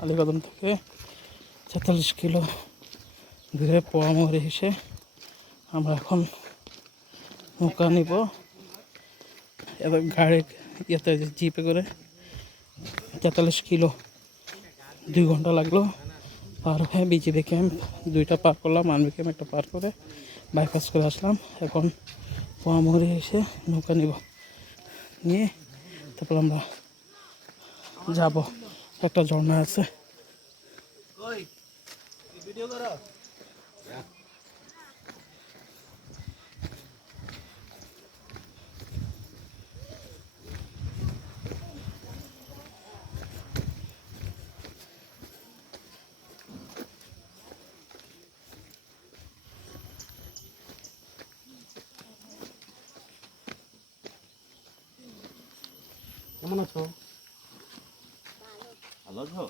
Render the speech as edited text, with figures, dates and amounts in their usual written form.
আলীকদম থেকে ৪৬ কিলো দূরে পোয়ামুড়ি এসে আমরা এখন নৌকা নিব। এবার গাড়ি ইয়েতে জিপে করে ৪৩ কিলো 2 ঘন্টা লাগলো পার হয়ে বিজিবি ক্যাম্প 2টা পার করলাম, আর্মি ক্যাম্প একটা পার করে বাইপাস করে আসলাম। এখন পোয়ামুড়ি এসে নৌকা নিব, নিয়ে তারপর আমরা যাব। একটা ঝর্ণা আছে। কেমন আছো? ভালো আছো?